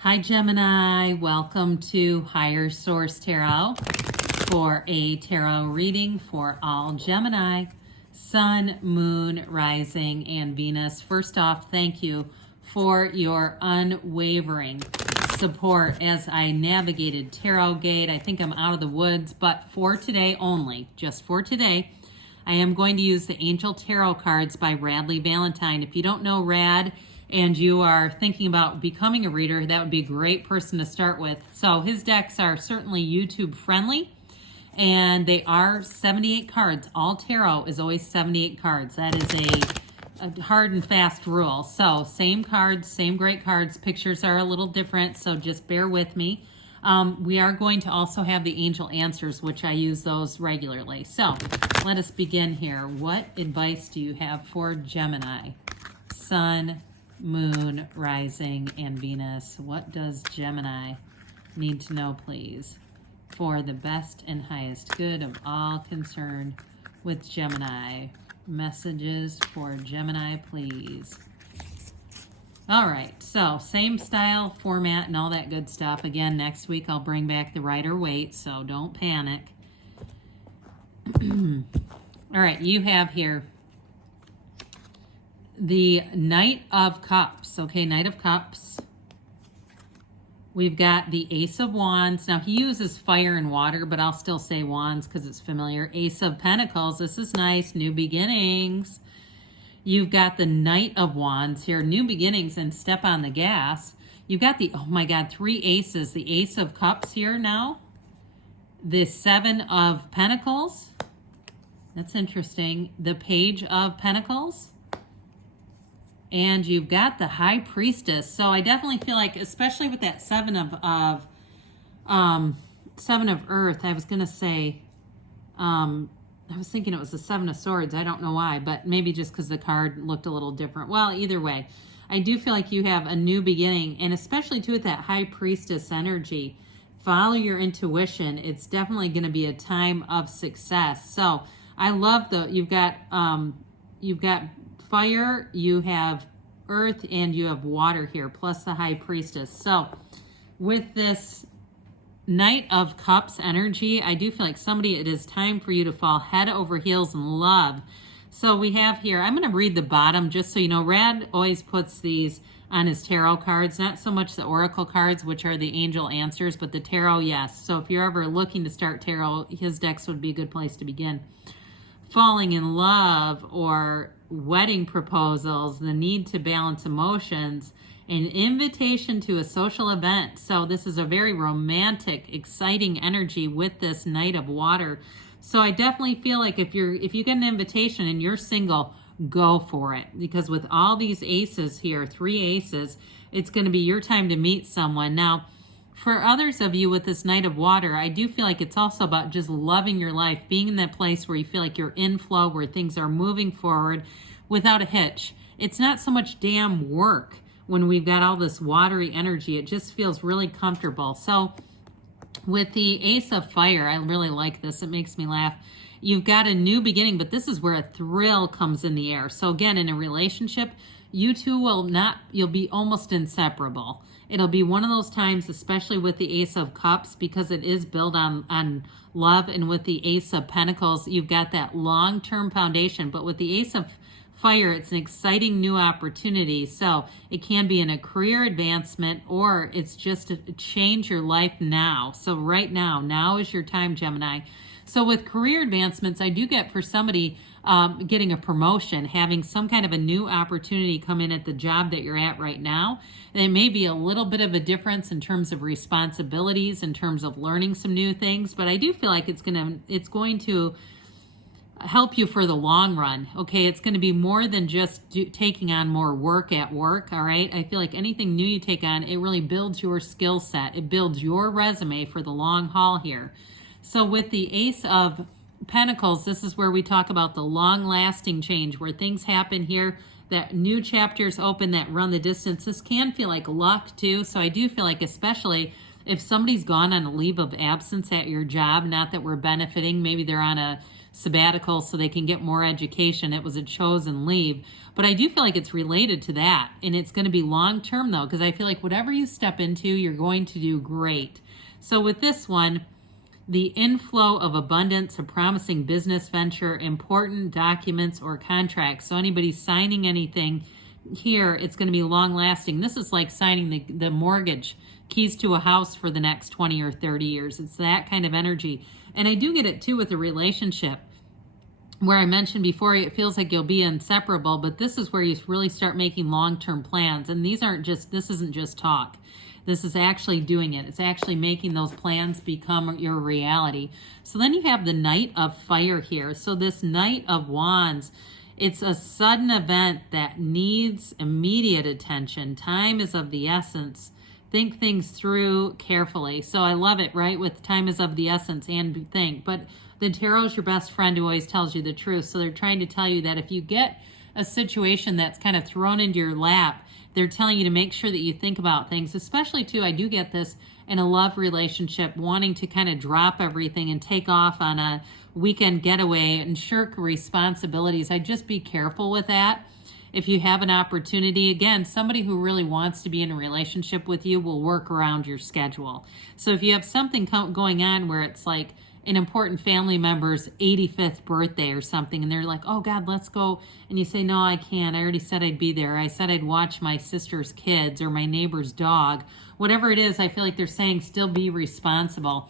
Hi Gemini, welcome to Higher Source Tarot for a tarot reading for all Gemini, Sun, Moon, Rising, and Venus. First off, thank you for your unwavering support as I navigated Tarot Gate. I think I'm out of the woods, but for today only, just for today, I am going to use the Angel Tarot cards by Radley Valentine. If you don't know Rad, and you are thinking about becoming a reader, that would be a great person to start with. So his decks are certainly YouTube friendly, and they are 78 cards. All tarot is always 78 cards. That is a hard and fast rule. So same cards, same great cards. Pictures are a little different, so just bear with me. We are going to also have the angel answers, which I use those regularly. So let us begin here. What advice do you have for Gemini? Sun, Moon, Rising, and Venus. What does Gemini need to know, please, for the best and highest good of all concerned with Gemini? Messages for Gemini, please. All right, so same style, format, and all that good stuff. Again, next week I'll bring back the Rider-Waite, so don't panic. All right, you have here the Knight of Cups. Okay, Knight of Cups. We've got the Ace of Wands. Now, he uses fire and water, but I'll still say wands because it's familiar. Ace of Pentacles. This is nice. New beginnings. You've got the Knight of Wands here. New beginnings and step on the gas. You've got the, oh my God, 3 aces. The Ace of Cups here now. The 7 of Pentacles. That's interesting. The Page of Pentacles. And you've got the High Priestess. So I definitely feel like, especially with that 7 of Earth, I was going to say, I was thinking it was the 7 of Swords. I don't know why, but maybe just because the card looked a little different. Well, either way, I do feel like you have a new beginning, and especially too with that High Priestess energy, follow your intuition. It's definitely going to be a time of success. So I love you've got fire, you have earth, and you have water here, plus the High Priestess. So with this Knight of Cups energy, I do feel like it is time for you to fall head over heels in love. So we have here, I'm going to read the bottom just so you know. Rad always puts these on his tarot cards, not so much the oracle cards, which are the angel answers, but the tarot, yes. So if you're ever looking to start tarot, his decks would be a good place to begin. Falling in love or wedding proposals, the need to balance emotions, an invitation to a social event. So this is a very romantic, exciting energy with this Knight of Water. So I definitely feel like if you get an invitation and you're single, go for it. Because with all these aces here, 3 aces, it's going to be your time to meet someone. Now, for others of you with this Knight of Water, I do feel like it's also about just loving your life, being in that place where you feel like you're in flow, where things are moving forward without a hitch. It's not so much damn work when we've got all this watery energy. It just feels really comfortable. So with the Ace of Fire, I really like this. It makes me laugh. You've got a new beginning, but this is where a thrill comes in the air. So again, in a relationship, you two you'll be almost inseparable. It'll be one of those times, especially with the Ace of Cups, because it is built on love, and with the Ace of Pentacles, you've got that long-term foundation. But with the Ace of Fire, it's an exciting new opportunity. So it can be in a career advancement, or it's just to change your life now. So right now is your time, Gemini. So with career advancements, I do get for somebody getting a promotion, having some kind of a new opportunity come in at the job that you're at right now. There may be a little bit of a difference in terms of responsibilities, in terms of learning some new things, but I do feel like it's going to help you for the long run. Okay, it's going to be more than just taking on more work at work. All right, I feel like anything new you take on, it really builds your skill set. It builds your resume for the long haul here. So with the Ace of Pentacles, this is where we talk about the long-lasting change, where things happen here, that new chapters open that run the distance. This can feel like luck too. So I do feel like, especially if somebody's gone on a leave of absence at your job, not that we're benefiting, maybe they're on a sabbatical so they can get more education. It was a chosen leave. But I do feel like it's related to that. And it's going to be long-term, though, because I feel like whatever you step into, you're going to do great. So with this one, the inflow of abundance, a promising business venture, important documents or contracts. So anybody signing anything here, it's going to be long-lasting. This is like signing the mortgage, keys to a house for the next 20 or 30 years. It's that kind of energy. And I do get it, too, with a relationship, where I mentioned before, it feels like you'll be inseparable, but this is where you really start making long-term plans. And this isn't just talk. This is actually doing it. It's actually making those plans become your reality. So then you have the Knight of Fire here. So this Knight of Wands, it's a sudden event that needs immediate attention. Time is of the essence. Think things through carefully. So I love it, right? With time is of the essence and think. But the tarot is your best friend who always tells you the truth. So they're trying to tell you that if you get a situation that's kind of thrown into your lap, they're telling you to make sure that you think about things, especially too, I do get this in a love relationship, wanting to kind of drop everything and take off on a weekend getaway and shirk responsibilities. I'd just be careful with that. If you have an opportunity, again, somebody who really wants to be in a relationship with you will work around your schedule. So if you have something going on where it's like an important family member's 85th birthday or something, and they're like, oh God, let's go. And you say, no, I can't. I already said I'd be there. I said I'd watch my sister's kids or my neighbor's dog. Whatever it is, I feel like they're saying still be responsible.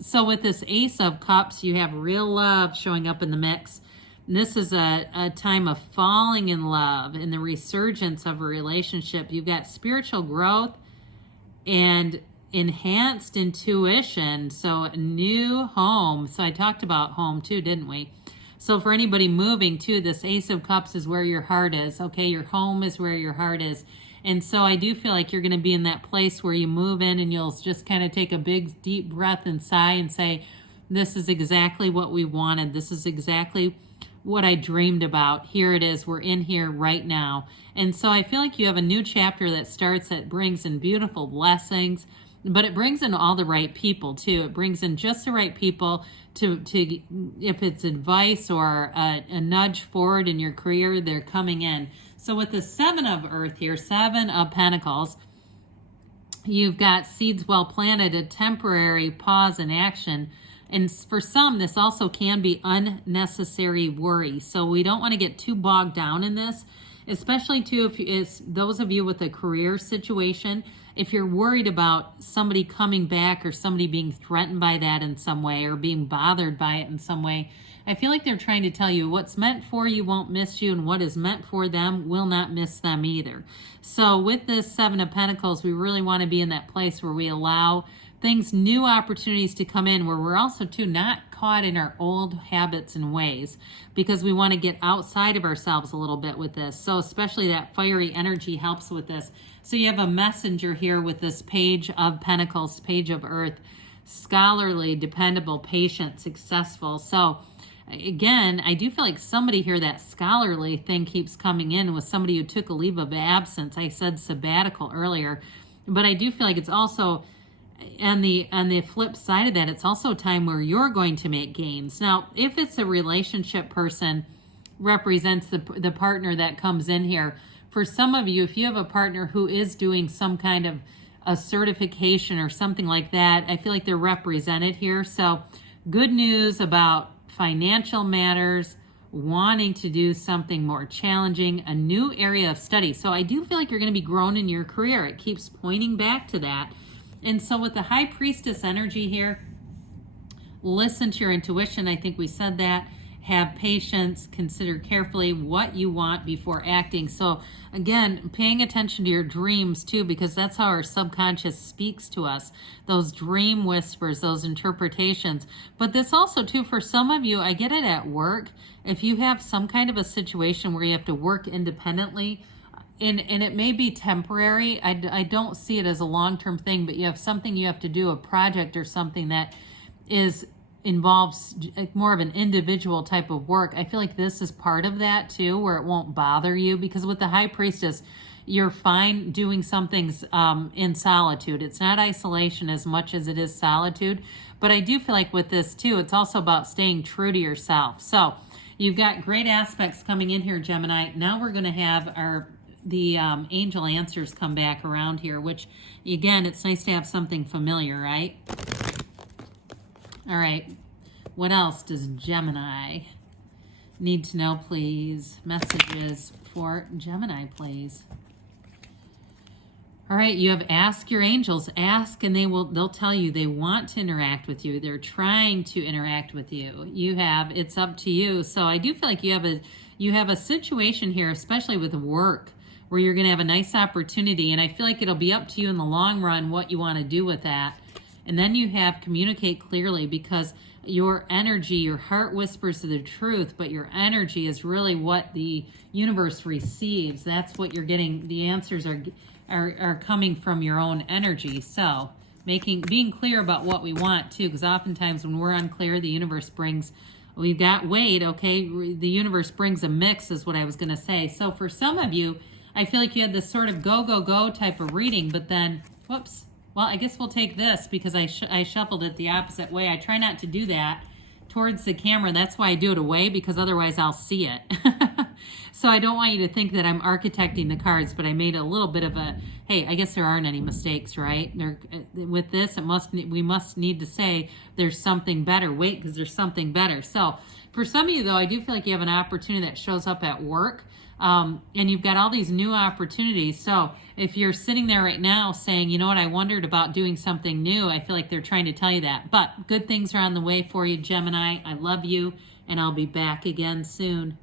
So with this Ace of Cups, you have real love showing up in the mix. And this is a time of falling in love and the resurgence of a relationship. You've got spiritual growth and enhanced intuition. So a new home. So I talked about home too, didn't we? So for anybody moving too, this Ace of Cups is where your heart is. Okay, your home is where your heart is. And so I do feel like you're going to be in that place where you move in and you'll just kind of take a big deep breath and sigh and say, this is exactly what we wanted. This is exactly what I dreamed about. Here it is. We're in here right now. And so I feel like you have a new chapter that starts, that brings in beautiful blessings, but it brings in all the right people too. It brings in just the right people to if it's advice or a nudge forward in your career, they're coming in. So with the Seven of Earth here, Seven of Pentacles, you've got seeds well planted, a temporary pause in action. And for some, this also can be unnecessary worry. So we don't want to get too bogged down in this, especially too if it's those of you with a career situation. If you're worried about somebody coming back or somebody being threatened by that in some way or being bothered by it in some way, I feel like they're trying to tell you what's meant for you won't miss you, and what is meant for them will not miss them either. So with this Seven of Pentacles, we really want to be in that place where we allow things, new opportunities to come in, where we're also too not caught in our old habits and ways, because we want to get outside of ourselves a little bit with this. So especially that fiery energy helps with this. So you have a messenger here with this Page of Pentacles, Page of Earth, scholarly, dependable, patient, successful. So again, I do feel like somebody here, that scholarly thing keeps coming in with somebody who took a leave of absence. I said sabbatical earlier, but I do feel like it's also, on the flip side of that, it's also a time where you're going to make gains. Now, if it's a relationship person, represents the partner that comes in here. For some of you, if you have a partner who is doing some kind of a certification or something like that, I feel like they're represented here. So good news about financial matters, wanting to do something more challenging, a new area of study. So I do feel like you're going to be growing in your career. It keeps pointing back to that. And so with the High Priestess energy here, listen to your intuition. I think we said that. Have patience, consider carefully what you want before acting. So again, paying attention to your dreams too, because that's how our subconscious speaks to us. Those dream whispers, those interpretations. But this also too, for some of you, I get it at work. If you have some kind of a situation where you have to work independently, and it may be temporary, I don't see it as a long-term thing, but you have something you have to do, a project or something that involves more of an individual type of work. I feel like this is part of that too, where it won't bother you, because with the High Priestess, you're fine doing some things in solitude. It's not isolation as much as it is solitude. But I do feel like with this too, it's also about staying true to yourself. So you've got great aspects coming in here, Gemini. Now we're going to have the angel answers come back around here, which again, it's nice to have something familiar, right? All right. What else does Gemini need to know, please? Messages for Gemini, please. All right, you have ask your angels. Ask and they'll tell you they want to interact with you. They're trying to interact with you. It's up to you. So I do feel like you have a situation here, especially with work, where you're going to have a nice opportunity, and I feel like it'll be up to you in the long run what you want to do with that. And then you have communicate clearly, because your energy, your heart whispers the truth, but your energy is really what the universe receives. That's what you're getting. The answers are coming from your own energy. So being clear about what we want too, because oftentimes when we're unclear, the universe brings, we've got weight, okay? The universe brings a mix is what I was going to say. So for some of you, I feel like you had this sort of go, go, go type of reading, but then, whoops. Well, I guess we'll take this because I shuffled it the opposite way. I try not to do that towards the camera. That's why I do it away, because otherwise I'll see it. So I don't want you to think that I'm architecting the cards, but I made a little bit of a, hey, I guess there aren't any mistakes, right? With this, we must need to say there's something better. Wait, because there's something better. So for some of you, though, I do feel like you have an opportunity that shows up at work. And you've got all these new opportunities. So if you're sitting there right now saying, you know what, I wondered about doing something new, I feel like they're trying to tell you that. But good things are on the way for you, Gemini. I love you, and I'll be back again soon.